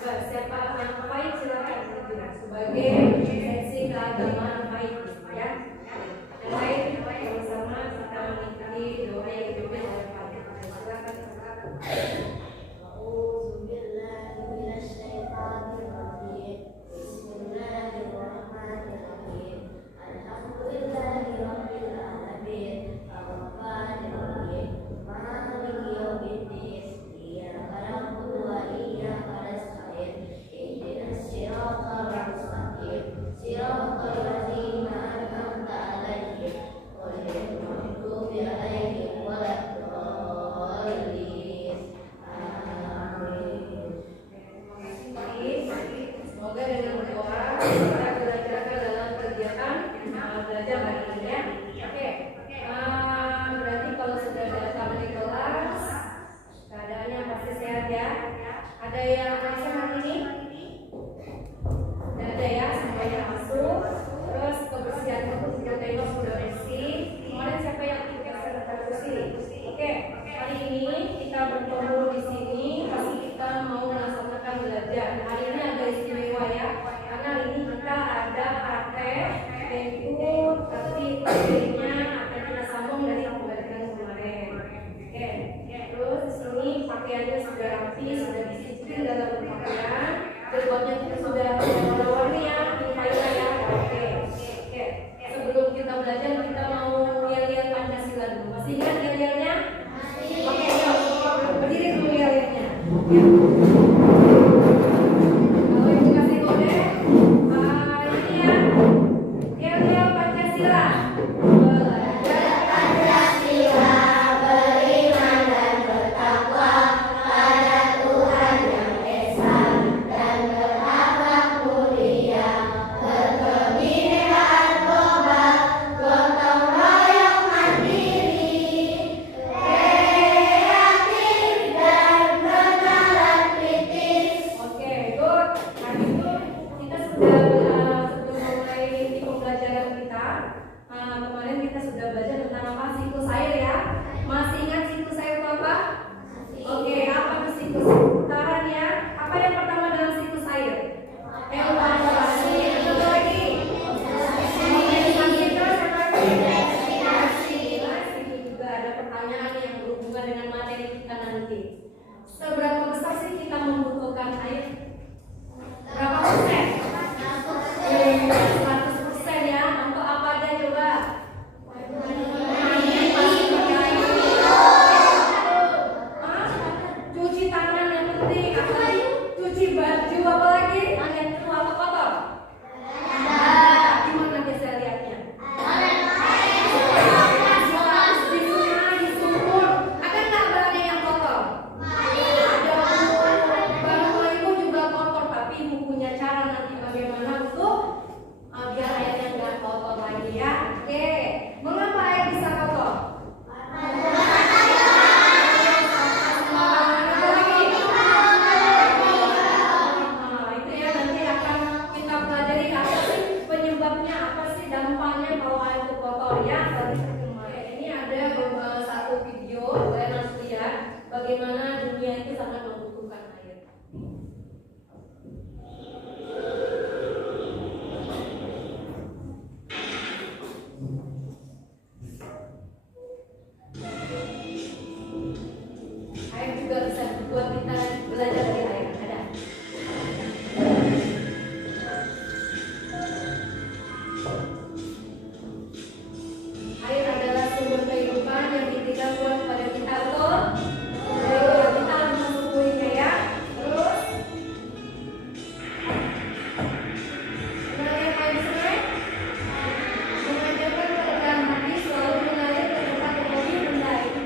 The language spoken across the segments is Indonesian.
Siapa yang baik silakan sebagai seksi keagamaan baik ya. Yang lain sama-sama kita mengikuti doa yang dipimpin oleh Pak. Silakan. Semoga dengan berdoa kita belajar dalam kegiatan belajar hari ini ya. Oke. Berarti kalau sudah datang di kelas keadaannya pasti sehat ya. Ada yang absen hari ini? Tidak ada ya, semuanya masuk. Terus kebersihan tubuh sudah tengok sudah bersih. Kemarin siapa yang tidak sedang bersih? Oke. Hari ini kita bertemu di sini pasti kita mau melaksanakan belajar. Hari ini agak istimewa ya, karena hari ini kita ada praktek yaitu tapi prakteknya akan kita sambung dari pembelajaran kemarin. Oke. Terus di sini pakaiannya sudah rapi, sudah disiplin dalam berpakaian. Jilbabnya kita sudah warna-warni ya, ya. Oke. Sebelum kita belajar kita mau lihat-lihat Pancasila dulu. Masih ingat lihat-lihatnya? Oke, berdiri dulu lihat-lihatnya. Ya. Kalau yang dikasih kode, ini ya, lihat-lihat Pancasila. Belajar Pancasila, beriman dan bertakwa pada Tuhan yang Esa dan berakhlak mulia, berkebinekaan global, gotong royong mandiri, kreatif dan bernalar kritis. Oke, good. Hari itu kita sudah sebelum mulai di pembelajaran kita, kemarin kita sudah belajar tentang apa? Siklus air ya. Masih ingat siklus air itu apa? Oke, apa itu siklus? Putaran ya. Apa yang pertama dalam siklus air? Evaporasi. Itu lagi. Itu juga ada pertanyaan yang berhubungan dengan materi kita nanti. Seberapa besar sih kita membutuhkan air? Berapa persen? 100% ya. Untuk apa aja coba? Cuci tangan yang penting. Cuci baju apa lagi? Yang kedua apa kotor? Gimana biasa lihatnya? Di sungai, di sumur. Ada nggak barangnya yang kotor? Ada. Barang ibu juga kotor, tapi ibu punya cara nanti bagaimana untuk biar airnya nggak kotor lagi ya. Oke. Mengapa air bisa kotor? Itu ya nanti akan kita pelajari apa sih penyebabnya, apa sih dampaknya kalau air itu kotor ya. Ini ada satu video, kalian harus lihat bagaimana dunia itu sangat membutuhkan air. Air juga bisa buat kita belajar dari air. Ada. Air adalah sumber kehidupan yang diberikan Tuhan kepada kita, betul? Kita harus mensyukurinya ya. Terus mengalir air sungai mengajarkan kerendahan hati, selalu mengalir ke tempat yang lebih rendah. Itu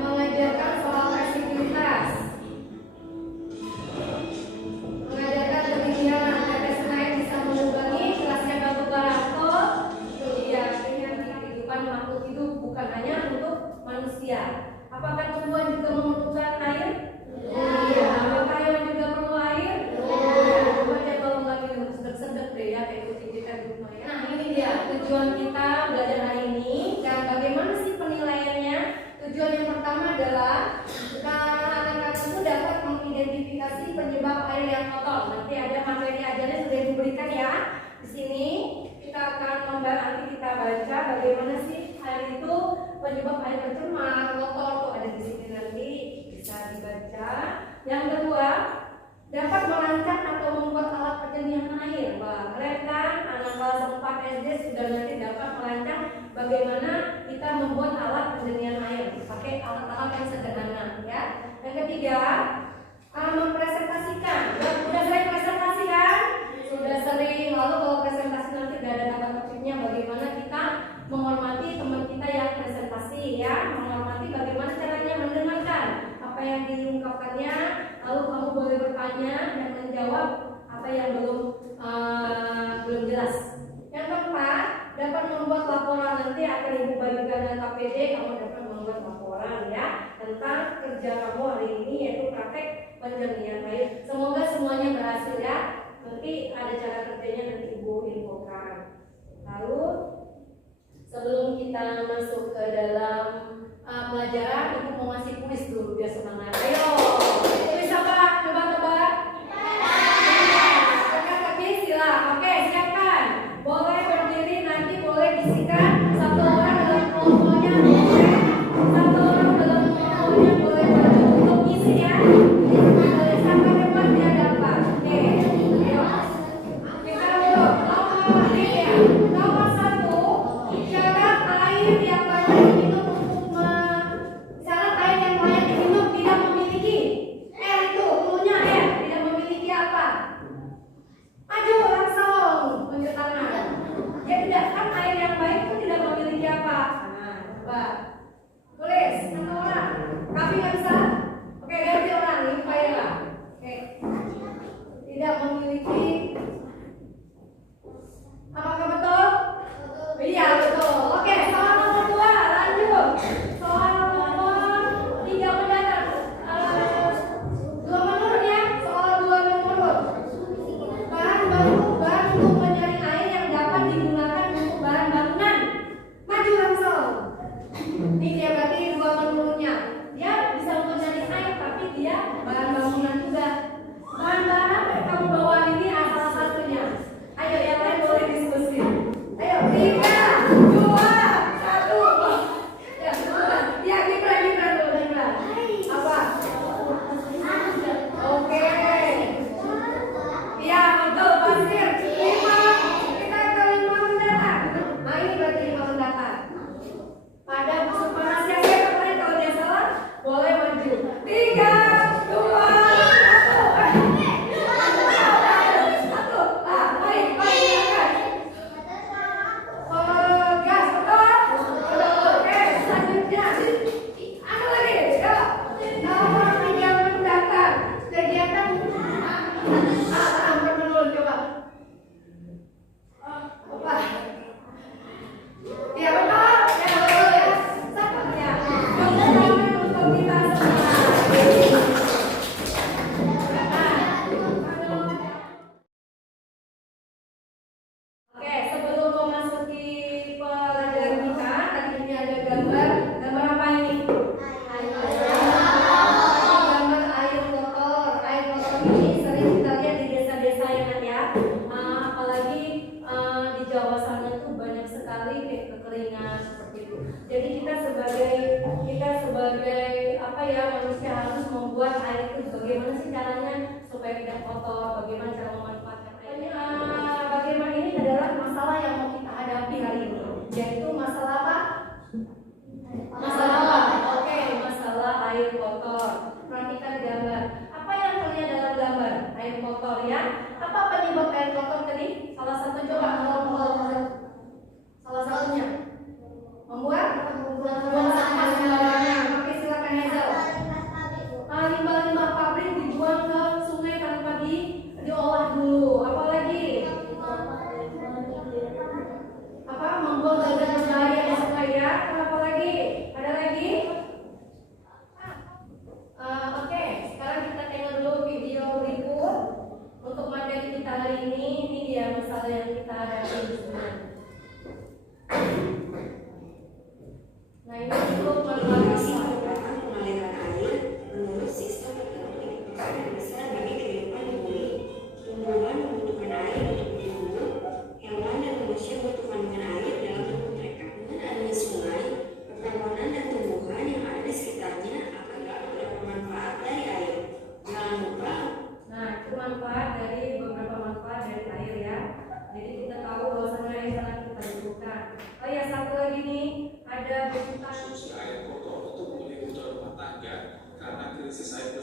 mengajarkan soal fleksibilitas, mengajarkan kegigihan agar sungai bisa mengurangi kerasnya batu bara. Iya, kehidupan makhluk hidup bukan hanya untuk manusia. Apakah tumbuhan juga membutuhkan air? Iya. Apakah hewan juga perlu air? Iya. Coba aja kalau nggak minum sedek-sedek deh ya kayak kucing kita di rumah ya. Nah ini dia tujuan kita belajar hari ini dan bagaimana sih penilaiannya? Tujuan yang pertama adalah anak-anak itu dapat penyebab air tercemar, kotor tuh ada di sini nanti bisa dibaca. Yang kedua, dapat merancang atau membuat alat penjernihan air. Wah, keren kan? Anak kelas 4 SD sudah nanti dapat merancang bagaimana kita membuat alat penjernihan air pakai alat-alat yang sederhana ya. Yang ketiga, mempresentasikan. Sudah sering presentasi kan? Sudah sering. Lalu kalau presentasi nanti tidak ada kata tertibnya, bagaimana kita menghormati teman kita yang presentasi ya, menghormati bagaimana caranya mendengarkan apa yang diungkapkannya. Lalu kamu boleh bertanya dan menjawab apa yang belum jelas. Yang keempat, dapat membuat laporan. Nanti akan ibu bagikan dan KPD, kamu dapat membuat laporan ya tentang kerja kamu hari ini, yaitu praktek penjernihan air. Semoga semuanya berhasil ya. Nanti ada cara kerjanya, nanti ibu infokan. Lalu sebelum kita masuk ke dalam pelajaran, ibu mau ngasih kuis dulu biar semangat. Ayo, kuis apa? Coba tebak. Kakak silah. Oke, siapkan. Boleh berdiri, nanti boleh bisikan. Satu orang dalam kelompoknya boleh. Satu orang dalam kelompoknya boleh untuk isi ya. Sampai depan dia dapat. Oke, ayo. Kita mulai. Nomor 1, syarat air yang layak diminum syarat air yang layak diminum tidak memiliki. Itu dulunya tidak memiliki apa? Maju langsung tunjuk tangan. Ya tidak kan air yang baik itu tidak memiliki apa? Nah, coba tulis nama orang. Kami nggak bisa. Oke, ganti orang ini Faira. Oke, tidak memiliki. Apakah betul? Iya betul. Oke, soal nomor 2 lanjut. Soal nomor 3 mendatang. 2 menurut ya. Soal 2 menurut. Bahan untuk menyaring air yang dapat digunakan untuk bahan bangunan. Maju langsung. Ini dia berarti 2 menurutnya. Dia bisa untuk menyaring air, tapi dia bahan bangunan juga. Bahan-bahan apa yang kamu bawa ini salah satunya. Ayo yang lain boleh diskusi. Ayo 3, 2, 1. Ya, ya Gibran dulu Gibran. Apa? Oke. Iya betul pasir. 5. Kita ke 5 mendatang. Nah ini berarti 5 mendatang. Pada musuh panas yang saya kemarin kalau dia salah boleh maju. 3, 2, 1. Gas betul. Oke, selanjutnya ada lagi. Ya. Nomor 3 mendatang. Kegiatan menurut coba. Apa? Ya betul. Ya betul ya. Sama ya. Untuk kita semua. Oke, sebelum memasuki pelajaran kita, tadi ini ada gambar. Gambar apa ini? Gambar air kotor. Air kotor ini sering kita lihat di desa-desa ya. Apalagi di Jawa sana itu banyak sekali kayak kekeringan seperti itu. Jadi kita sebagai apa ya, manusia harus membuat air itu bagaimana sih caranya supaya tidak kotor, bagaimana cara memanfaatkan air. Bagaimana ini adalah masalah yang mau kita hadapi hari ini, yaitu masalah apa? Masalah apa? Oke, masalah air kotor. Perhatikan gambar. Apa yang terlihat dalam gambar? Air kotor ya. Apa penyebab air kotor tadi? Salah satu coba salah satunya buang sampah sembarangan. Oke, silakan Hazel. Limbah-limbah pabrik dibuang ke sungai tanpa diolah dulu. Apalagi? Apa? Membuang zat berbahaya di sungai ya. Apa lagi? Ada lagi? Oke, sekarang kita tengok dulu video berikut untuk materi kita hari ini. Ini dia masalah yang kita hadapi di sini. Nah ini untuk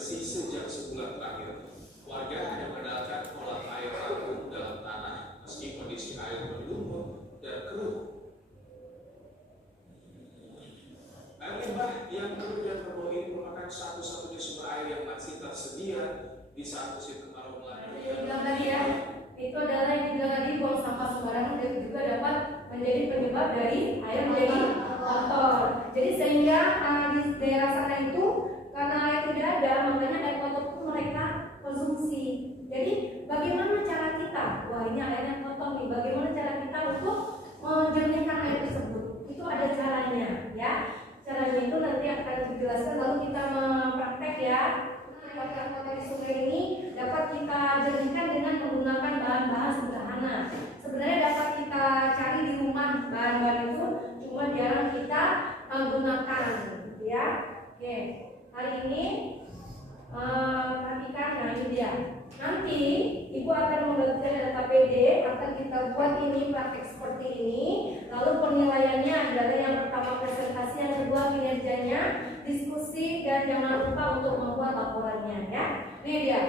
bersih sejak sebulan terakhir. Warga hanya mengandalkan olah air tampung dalam tanah meski kondisi air berlumut dan keruh. Air limbah yang keruh dan berbau ini merupakan satu-satunya sumber air yang masih tersedia di saat musim kemarau melanda. Itu adalah yang dibilang tadi, buang sampah sembarangan dan juga dapat menjadi penyebab dari air menjadi kotor. Jadi sehingga di daerah sana itu karena air tidak ada, makanya air kotor itu mereka konsumsi. Jadi bagaimana cara kita? Wah, ini airnya kotor nih. Bagaimana cara kita untuk menjernihkan air tersebut? Itu ada caranya, ya. Caranya itu nanti akan dijelaskan, lalu kita mempraktek ya. Kotor di sungai ini dapat kita jernihkan dengan menggunakan bahan-bahan sederhana. Sebenarnya dapat kita cari di rumah bahan-bahan itu, cuma jarang kita menggunakan, ya. Oke, hari ini perhatikan, nah ini dia. Nanti ibu akan membagikan data PD, akan kita buat ini praktek seperti ini. Lalu penilaiannya adalah yang pertama presentasi, yang kedua kinerjanya, diskusi, dan jangan lupa untuk membuat laporannya, ya. Ini dia.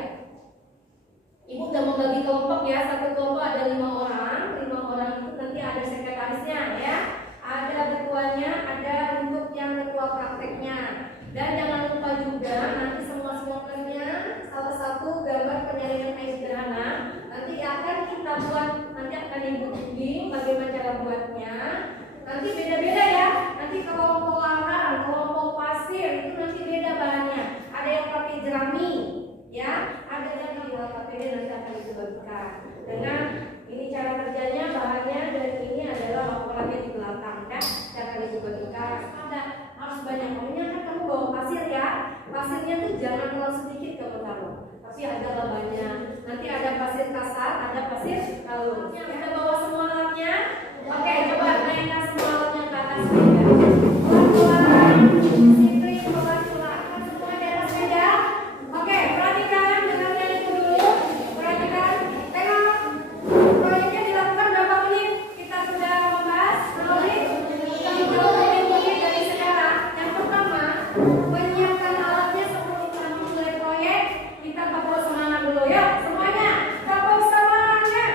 Ibu sudah membagi kelompok ya, satu kelompok ada 5 orang. 5 orang itu nanti ada sekretarisnya ya, ada ketuanya, ada untuk yang ketua prakteknya. Dan jangan lupa juga nanti semua-semuanya salah satu gambar penyaringan air sederhana nanti akan kita buat, nanti akan ibu bimbing bagaimana cara buatnya. Nanti beda-beda ya, nanti kelompok larang, kelompok pasir itu nanti beda bahannya. Ada yang pakai jerami ya, ada yang di KPD nanti akan dibagikan. Dengan ini cara kerjanya, bahannya, dan ini adalah laporannya di belakang ya, cara dibagikan. Ada harus banyak, pokoknya kan kamu bawa pasir ya, pasirnya tuh jangan terlalu sedikit kamu taruh, tapi adalah banyak. Nanti ada pasir kasar, ada pasir halus. Kita bawa semua alatnya. Oke, coba naikkan semua alatnya ke atas meja. Pelan-pelan, disiplin, pelan-pelan. Kan semua di atas meja. Oke, perhatikan, dengarkan itu dulu. Perhatikan, tengok. Proyeknya dilakukan berapa menit? Kita sudah membahas 2 menit. Kita 30 menit dari sekarang. Yang pertama, menyiapkan alatnya sebelum kita memulai proyek. Kita tepuk semangat dulu ya, semuanya. Tepuk semangat.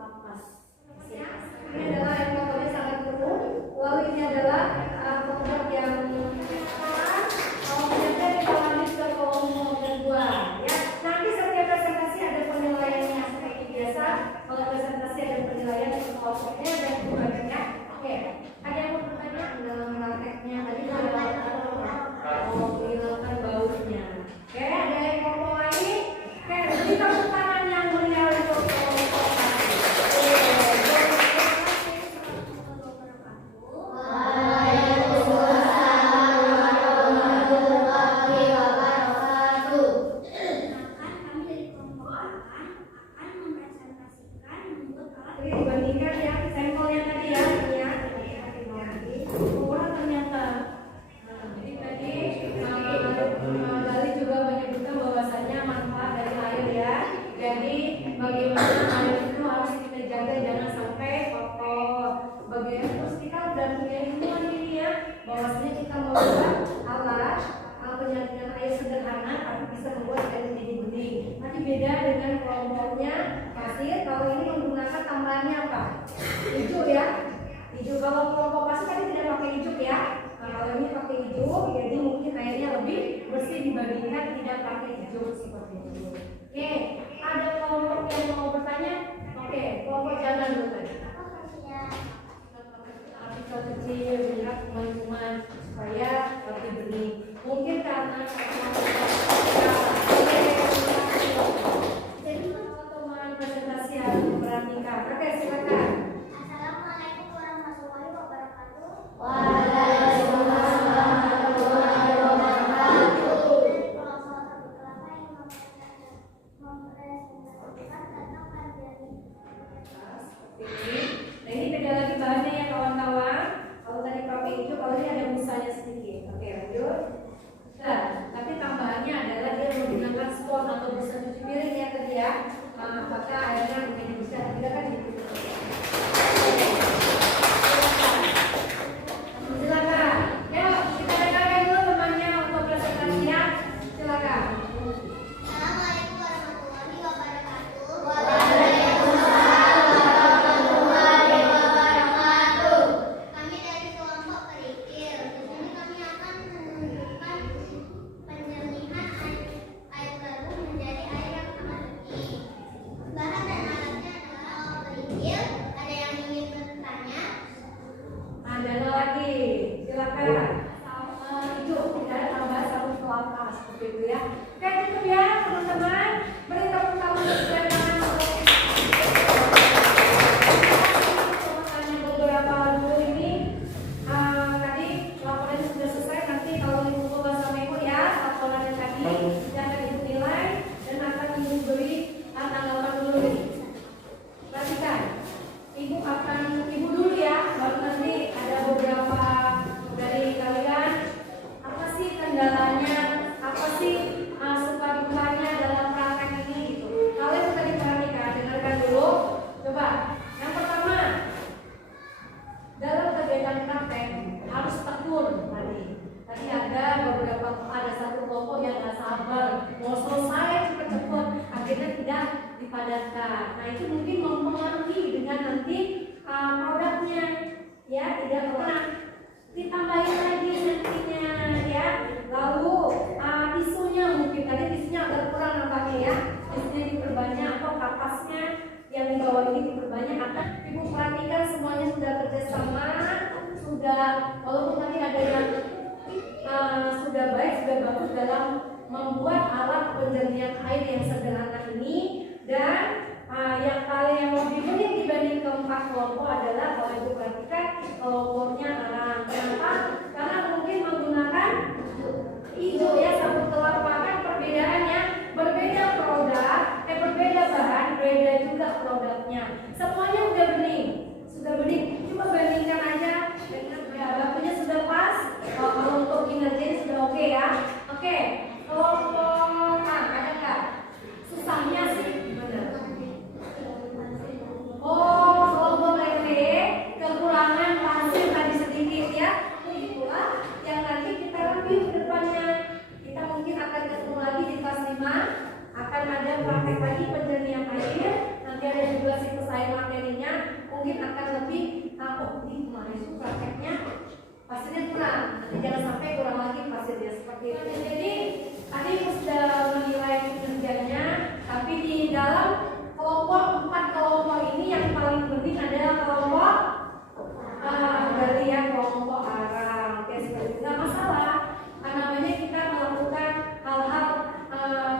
kapas. Ini adalah air kelompoknya sangat keruh. Lalu ini adalah kelompok yang kelompoknya kita lanjut ke kelompok kedua. Ya, nanti setiap presentasi ada penilaiannya seperti biasa. Kalau presentasi ada penilaian untuk kelompoknya dan keduanya. Oke, ada yang mau bertanya dalam prakteknya tadi sudah menghilangkan baunya. Oke, ada yang kelompok lain? Oke, beri tepuk tangan yang meriah untuk kelompok dibandingkan ya sampelnya tadi ya, kurang ternyata. Jadi tadi Gali juga menyebutkan bahwasanya manfaat dari air ya. Jadi bagaimana air itu harus kita jaga jangan sampai kotor. Bagaimana terus kita udah punya ilmuwan ini ya, bahwasanya kita membuat alat penyaringan air sederhana tapi bisa membuat air menjadi bening. Nanti beda dengan kelompoknya pasir. Kalau ini menggunakan tambahannya apa? Hijau ya. Hijau. Kalau kelompok pasir tadi tidak pakai hijau ya. Nah, kalau ini pakai hijau, jadi mungkin airnya lebih bersih dibandingkan tidak pakai hijau seperti itu. Oke, ada kelompok yang mau bertanya? Oke, kelompok jangan dulu tadi. Artikel kecil, lihat teman-teman supaya lebih bening. Mungkin karena jadi teman-teman presentasi harus memperhatikan. Oke, silakan. Assalamualaikum warahmatullahi wabarakatuh. Waalaikumsalam warahmatullahi wabarakatuh. Kelompok satu kelapa yang mempresentasikan tentang kajian Ini. Nah, ini beda lagi bahannya ya kawan-kawan. Kalau tadi pakai hijau, kalau ini ada busanya sedikit. Oke, lanjut. Nah, tapi tambahannya adalah dia menggunakan spons atau busa cuci piring ya tadi ya. Maka airnya menjadi bisa digunakan di situ. Silakan. Yuk, kita dengarkan dulu temannya untuk presentasinya. Silakan. Assalamualaikum warahmatullahi wabarakatuh. Kami dari kelompok kerikil. Di sini kami akan menunjukkan penyernihan air baru menjadi air yang aman bersih. Bahan dan alatnya adalah kerikil. Ada yang ingin bertanya? Ada lagi. Silakan. Hijau, tidak ada tambahan satu kelapa seperti itu ya. Oke, cukup ya teman-teman. Beri tepuk tangan dan tangan untuk tanya beberapa dulu ini. Tadi laporannya sudah selesai. Nanti kalau ibu coba sama ibu ya, laporannya tadi yang akan ibu nilai dan akan ibu beri tanggapan dulu ini. Perhatikan, ibu dulu ya, baru nanti ada beberapa dari kalian. Apa sih kendalanya? Apa sih suka dukanya dalam praktek ini gitu? Kalian sudah diperhatikan, dengarkan dulu. Coba, yang pertama, dalam kegiatan praktek harus tekun tadi. Tadi ada satu kelompok yang nggak sabar, mau selesai cepet-cepet, akhirnya tidak dipadatkan. Nah itu mungkin mempengaruhi dengan nanti produknya, ya tidak pernah ditambahin lagi nantinya, ya. Lalu tisunya mungkin tadi tisunya agak kurang nampaknya ya, tisunya diperbanyak atau kapasnya yang di bawah ini diperbanyak. Akan ibu perhatikan semuanya sudah kerjasama, sudah walaupun tadi ada yang sudah baik, sudah bagus dalam membuat alat penjernihan air yang sederhana ini. Dan yang paling yang lebih unik dibanding keempat kelompok adalah kalau ibu perhatikan kelompoknya arang. Kenapa? Karena mungkin menggunakan hijau ya, sabut kelapa. Kan perbedaannya berbeda produk, berbeda bahan, beda juga produknya. Semuanya udah bening, sudah bening. Coba bandingkan aja dengan bakunya sudah pas. Kalau untuk kinerjanya sudah oke ya. Oke, kelompok ada nggak? Susahnya sih pasirnya kurang. Nanti jangan sampai kurang lagi pasirnya seperti itu. Jadi tadi sudah menilai kinerjanya, tapi di dalam kelompok 4 kelompok ini yang paling penting adalah kelompok berarti ya kelompok arang. Oke, seperti itu. Nggak masalah. Namanya kita melakukan hal-hal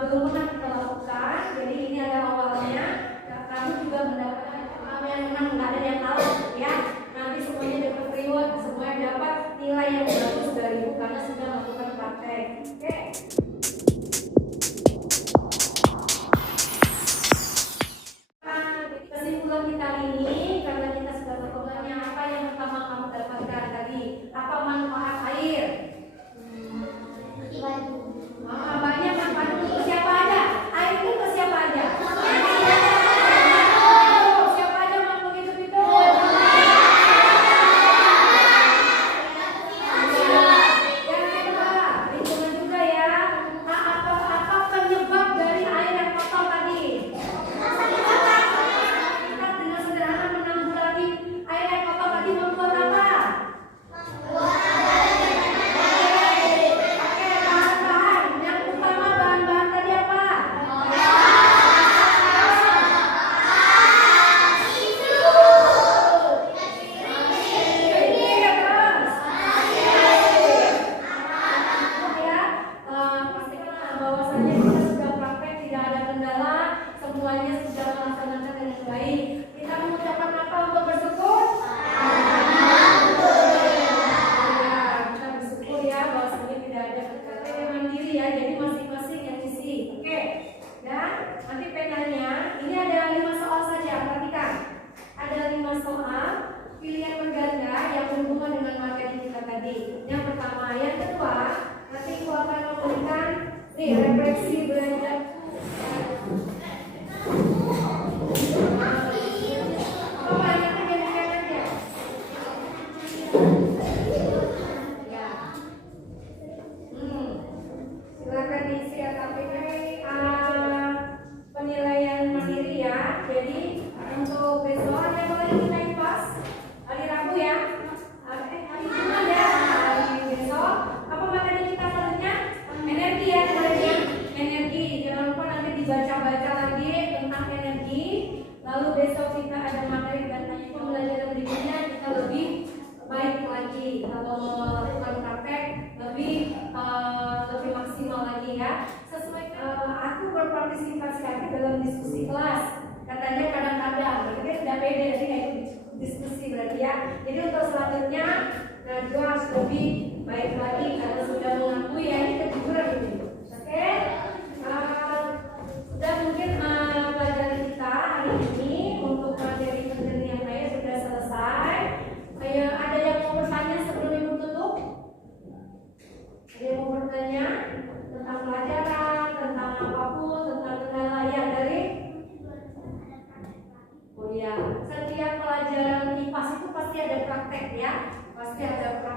belum pernah kita lakukan. Jadi ini adalah awalnya. Kamu juga mendapatkan yang menang, nggak ada yang tahu ya. Nanti semuanya dapat reward, semuanya dapat nilai yang bagus dari ibu karena sudah melakukan praktek. Oke. Kesimpulan kita ini karena kita sudah berkomunikasi, apa yang pertama kamu dapatkan tadi? Apa manfaat air? Banyak manfaat untuk siapa aja? Air itu ke siapa aja? Siapa aja makhluk hidup itu? Yang kedua, lingkungan juga ya. Apa penyebab dari air yang kotor tadi? Kita dengan sederhana menanggulangi air yang kotor tadi membuat apa? Semuanya sudah melaksanakan dengan baik. Kita mengucapkan apa untuk bersyukur? Kita bersyukur ya bahwasanya tidak ada KTP mandiri ya, jadi masing-masing yang isi. Oke. Dan nanti penanya ini ada 5 soal saja. Perhatikan. Ada 5 soal pilihan berganda yang berhubungan dengan materi kita tadi. Yang pertama, yang kedua, nanti aku akan memberikan refleksi belajar. Silakan diisi KTP penilaian mandiri ya. Jadi untuk besok ada mulai kita pas hari Rabu ya. Hari Jumat ya. Hari besok apa materi kita selanjutnya? Energi ya, energi. Jangan lupa nanti dibaca-baca lagi tentang energi. Lalu besok kita ada materi dan pembelajaran berikutnya kita lebih baik lagi. Kalau melakukan praktek lebih maksimal lagi ya. Sesuai aku berpartisipasi lagi dalam diskusi kelas. Katanya kadang-kadang, berarti sudah pede sih kayak diskusi berarti ya. Jadi untuk selanjutnya Najwa harus lebih baik lagi karena sudah mengakui ya ini kejujuran ini. Oke? Sudah mungkin pelajaran kita hari ini untuk materi penelitian saya sudah selesai. Ada yang mau bertanya sebelum ibu tutup? Ada yang mau bertanya tentang pelajaran, tentang apapun, tentang kendala ya dari? Oh ya, setiap pelajaran IPAS itu pasti ada praktek ya, pasti ada praktek.